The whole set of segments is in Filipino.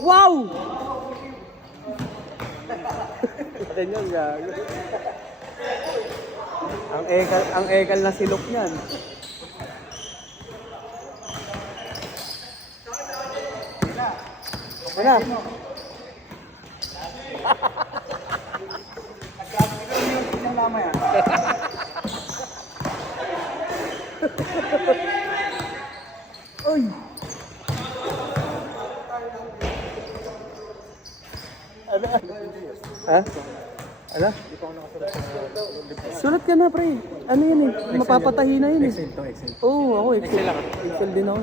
Wow! Akin yun, gago. Ang ekal na silok niyan. Wala. Uy! Ano? Ha? Ano? Sulat ka na, pre. Ano yun eh? Mapapatahi na yun eh. Excel to, Excel. Oo, ako Excel. Excel din ako.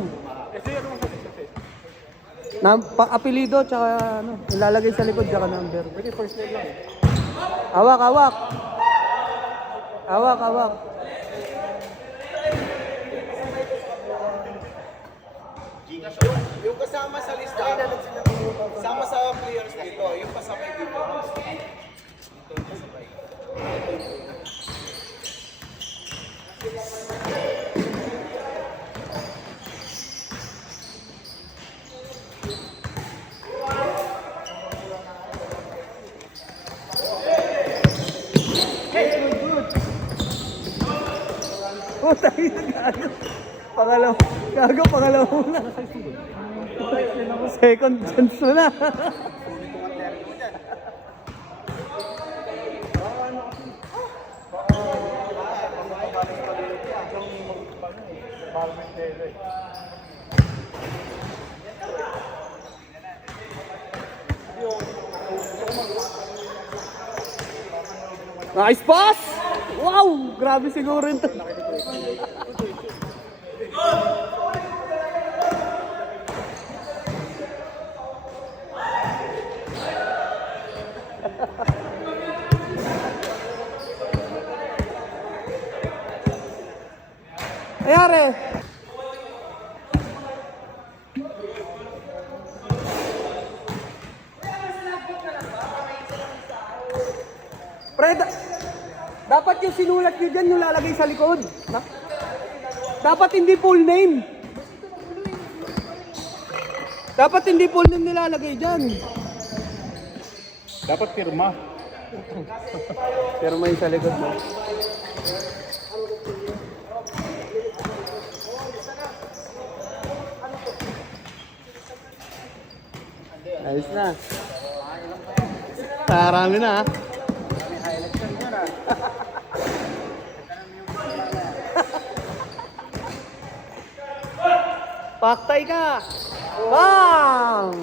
Apelido, tsaka ano, ilalagay sa likod, tsaka number. Pwede first name lang. Hawak, hawak. Hawak, hawak. Yung kasama sa lista, kasama sa players dito, yung pasabay dito. Dito yung pasabay. Oh, tayo na gago. Pangalawa muna. Second chance mo na. Nice pass! Wow! Grabe siguro ito. Ayari! Pre, dapat yung sinulat nyo dyan yung lalagay sa likod. Dapat hindi full name. Dapat hindi full name nilalagay dyan. Dapat pirma. Pero may sa likod mo. Ayos na. Marami na ha. Paktay ka! Bang!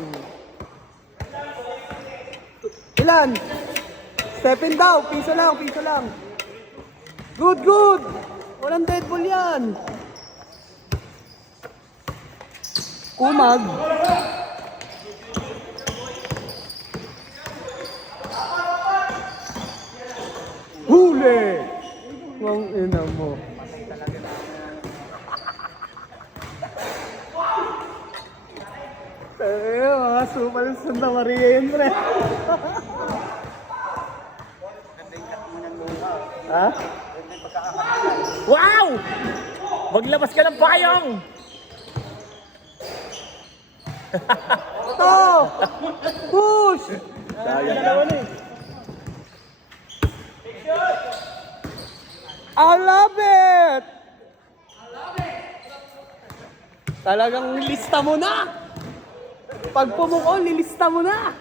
Ilan? Stepin daw, piso lang, piso lang. Good, good! Walang dead ball yan. Kumag. Huli! Ang ina mo. Mga supal Santa Maria yun, pre. Ha? Wow! Maglabas ka ng payong! Ito! Push! Sayang naman eh. I love it! Talagang lista mo na! Pag pumuko, lilista mo na!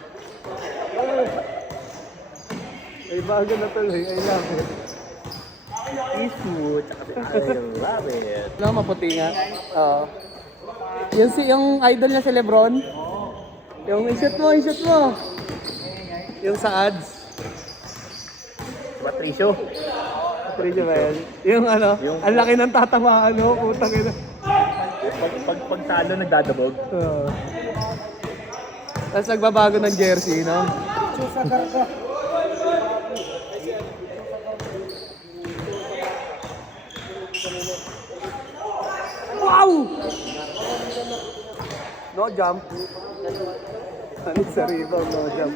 Ay, bago na tuloy. I love it. Smooth, tsaka I love it. Ano, maputi nga? Oo. Yung idol niya si Lebron? Yung i-shoot mo, i-shoot mo! Yung sa ads. Patricio. Patricio ba yan? Yung ano, ang laki ng tatamaan, no? Putang ina. Pag talo, nagdadabog. Oo. Tapos nagbabago ng jersey, no? Wow! No jump. Ano sa rebound, no jump.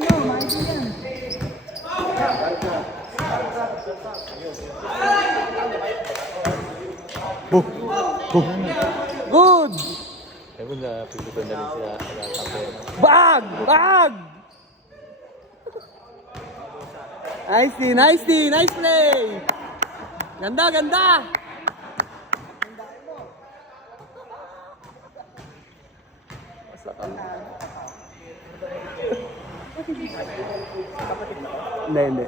Boom! Boom! Good! Ewan na, pilutan na rin sila sa tapon. Bag! Bag! Nice play! Ganda, ganda! Hindi.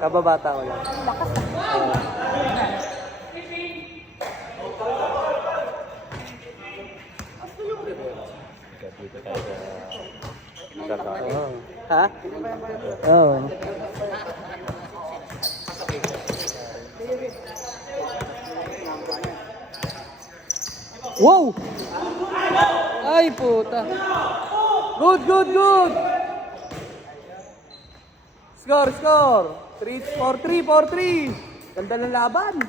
Kababata ko lang. Dito tayo sa kakao. Ha? Oo. Wow! Ay, puta. Good. Score. 4-3. Ganda ng laban.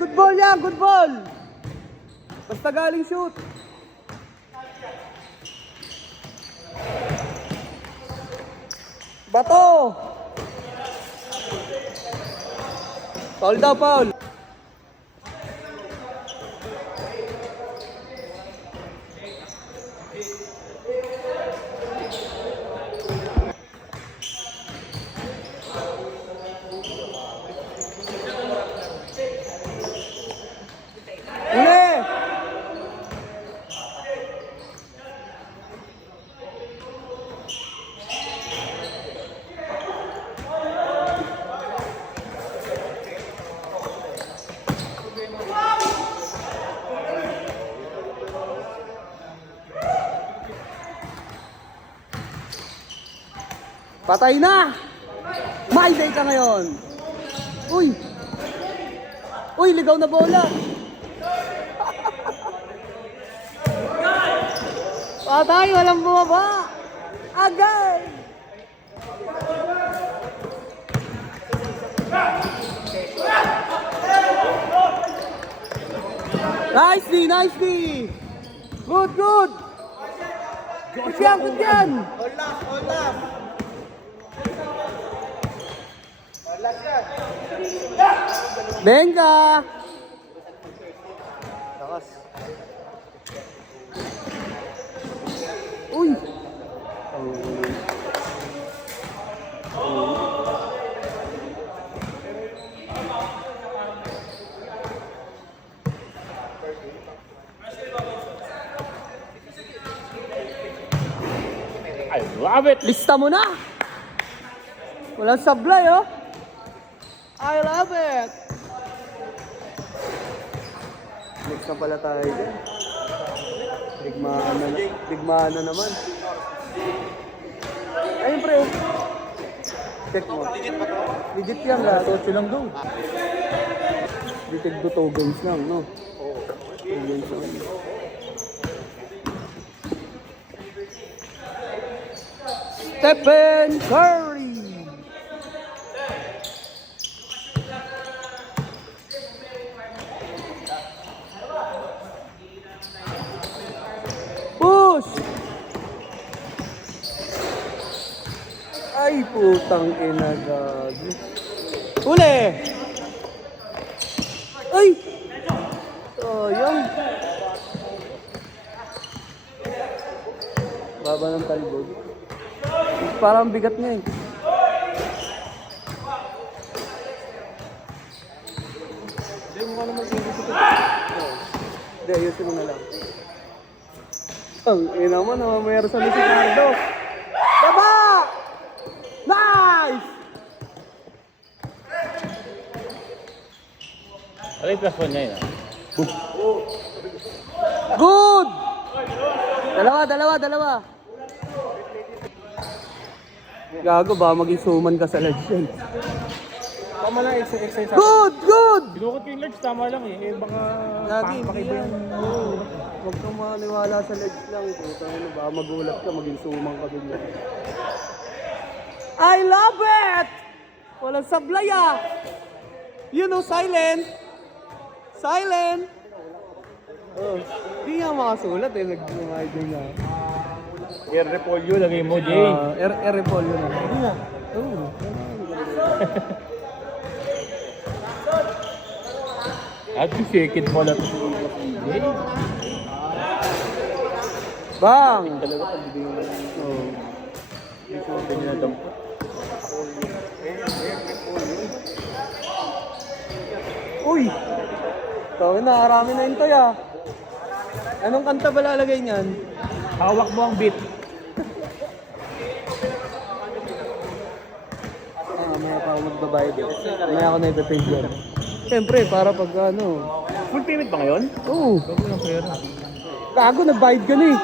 Good ball yan, good ball. Basta galing shoot. Bato. Foul daw, foul. Uli! Patay na! My day ka ngayon! Uy, ligaw na bola! Patay, walang bumaba! Agay! Nicely! Good! Good yan! Hold up. Venga! Lakas. Uy! I love it! Lista mo na! Walang sablay, oh! I love it! Next na pala tayo dyan. Bigmaan na naman. Ayun, pre. Check mo. Legit yan, lahat. 8 lang daw. Legit 2 games lang, no? Oo. 2 games lang. Stephen Curry! Push! Ay, putang ina, gagi. Uli! Ay! Sayang. Baba ng talbog. Parang bigat niya eh. Hindi mo ka naman i-ibig ito. Hindi, ayusin mo na lang. Ang ina mo, namamaya sa ni Ricardo. Baba! Nice! Ano yung plus 1 niya yun? Good! Dalawa. Gago ba, maging suman ka sa ledge yan. Tama lang, exercise. Good! Binukot ko yung legs, tama lang eh. Baka Gagi, pakiba yan. yung... Oo. Huwag kang maniwala sa ledge lang. Putang ina ba, magulat ka, maging suman ka din yan. I love it! Walang sablay ah! You know, silent! Oh, di nga makasulat eh, nag-remind nga. Air repolyo, lagay mo, Jay. Repol yun. Hindi nga. Oo. At yung second ball at Bang! Talaga pag hindi mo Oh. hindi ko pinadampot. Uy! Tawin na, harami na intoy ah. Anong kanta ba lalagay niyan? Hawak mo ang beat. May ako magbabayad eh. May ako na ipapage yan. Siyempre, para pag ano. Full payment ba ngayon? Oo. Bago ng pera. Gago, nagbayad ka na eh.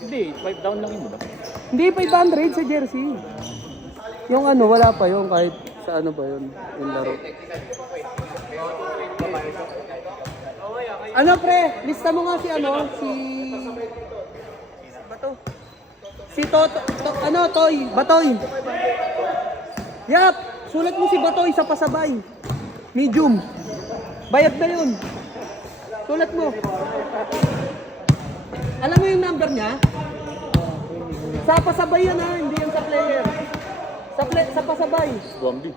Hindi, 5 down lang yun, diba? Hindi, 500 sa jersey. Yung ano, wala pa yun kahit sa ano ba yun, yung laro. Ano pre, lista mo nga si ano, si... Bato. Si Toy, Batoy. Yap, sulat mo si Batoy sa pasabay. Medium. Bayad na yun. Sulat mo. Alam mo yung number niya? Sa pasabay yan ha, hindi yan sa player. Sa pasabay. Bambi.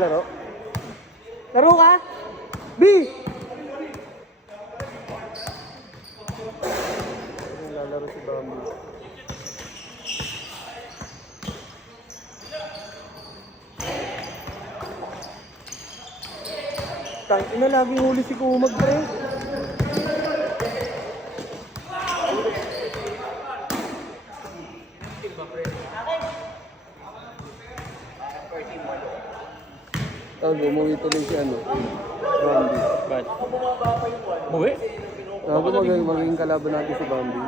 Laro? Laro ka? B! Lalaro si Bambi. Tangina, laging huli si Kumag pre. Umuwi tuloy si ano, Bambi. Ba't? Muwi? Magiging kalaban natin si Bambi.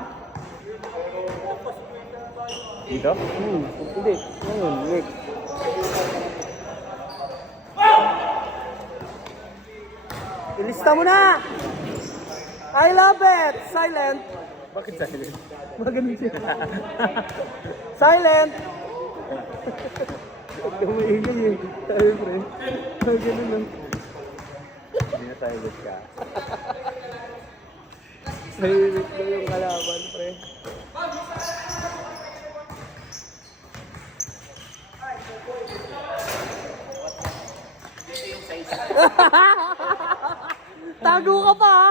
Dito? Hindi. Ngayon, next. Ilista mo na! I love it! Silent! Bakit silent? Magaling siya. Silent! Huwag na maingay eh. Tayo pre. Ganun lang. Hindi na silent ka. Silent na yung kalaban pre. Tago ka pa ha?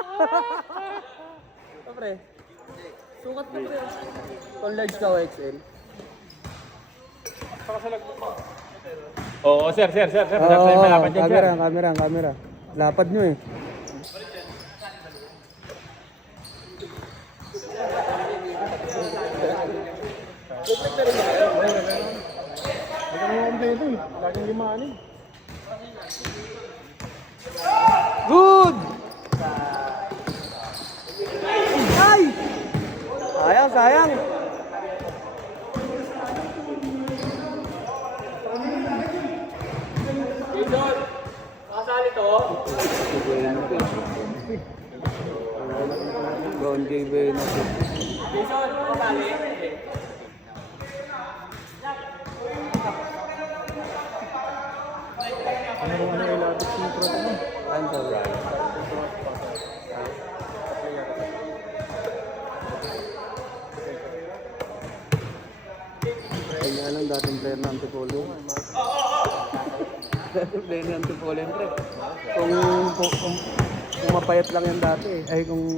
Ito pre. Sukat na pre. Kung large ka o XL. Oo, sir. Masarap na malapan dyan, sir. Camera. Lapad nyo eh. Hindi ka naman kompleto eh. Laging limaan eh. Good! Ay! Sayang! Brown J. Vena. Kanya lang dating player na Antipolo. Dating player na Antipolo yun, pre. Kung mapayat lang yan dati eh. Ay kung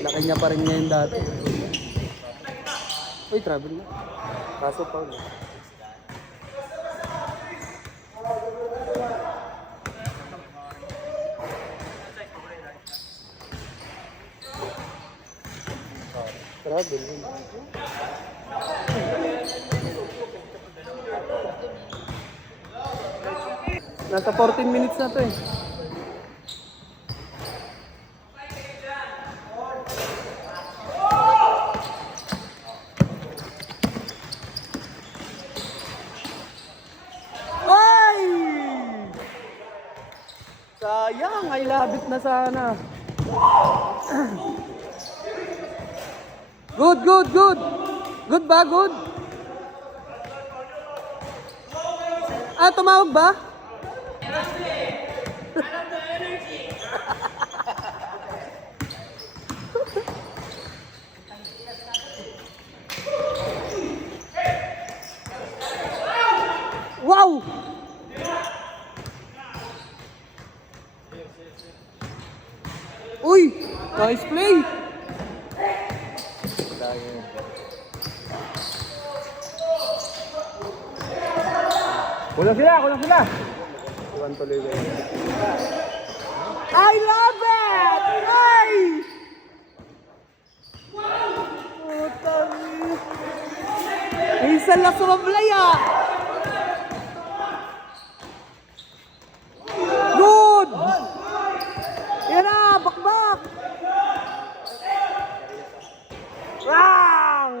laki niya pa rin ngayon dati. Uy, travel na. Kaso pa ulit. Travel yun. Nasa 14 minutes na to eh. Ay! Sayang, ay labit na sana. Good. Good ba? Good? Ah, tumawag ba? Wow! Uy! Kulang sila! Iwan tuloy ko. I love it! Ay! Putang ina. Isa lang sumablay ah! Good! Yan na! Bakbak! Wow!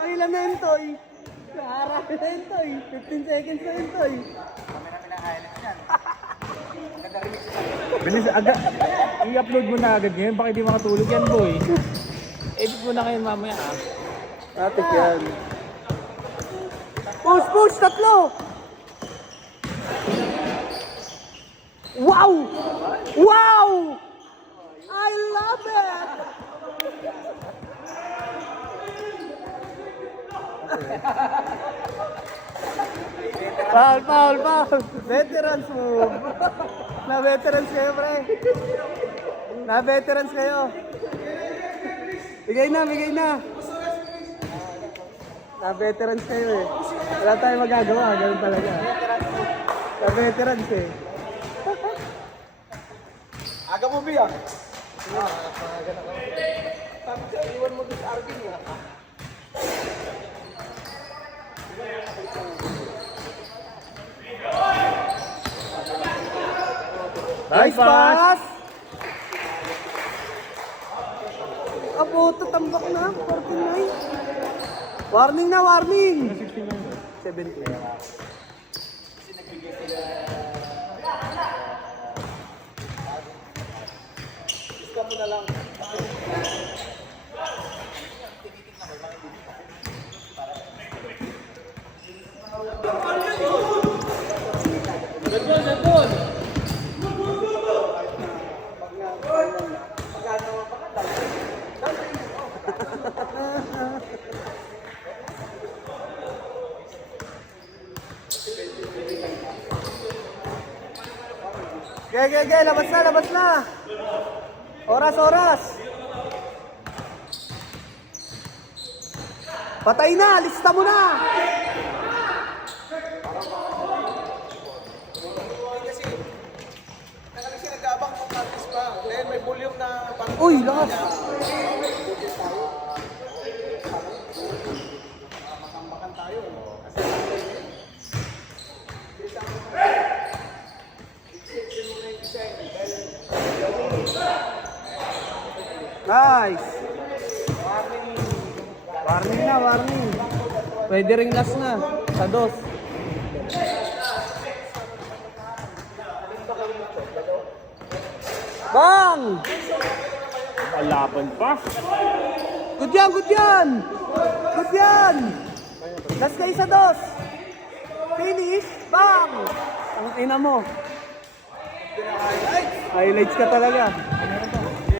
Kailan na yun, Toy? Naharap na yun, Toy. 15 seconds na yun, Toy. Bilis, agad. I-upload mo na agad ngayon, baka hindi makatulog yan, boy. Edit mo na ngayon mamaya, ah. Atik yan. Push, push! Tatlo! Wow! Wow! I love it! Foul, foul, foul! Veterans move! Na-veterans kayo, pre! Na-veterans kayo! Bigay na, bigay na! Na-veterans kayo eh. Wala tayong magagawa, ganun talaga. Na-veterans eh. Aga mo, Bia. Sabi ko, iwan mo doon sa Arvin eh. Nice pass! Abo, tatambak na. 49. Warning na, warning! 17. Iska mo na lang. Okay, labas na, labas na. Oras, oras. Patay na, lista mo na. Kasi nag-aabang ng practice pa. Then may volume na pang... Uy, lakas. Makambakan tayo. Nice. Warning na, warning. Pwede ring last na. Sa dos. Bang! Alaban pa. Good yan, good yan! Good yan! Last kayo sa dos. Finish. Bang! Ang ina mo. Highlights ka talaga.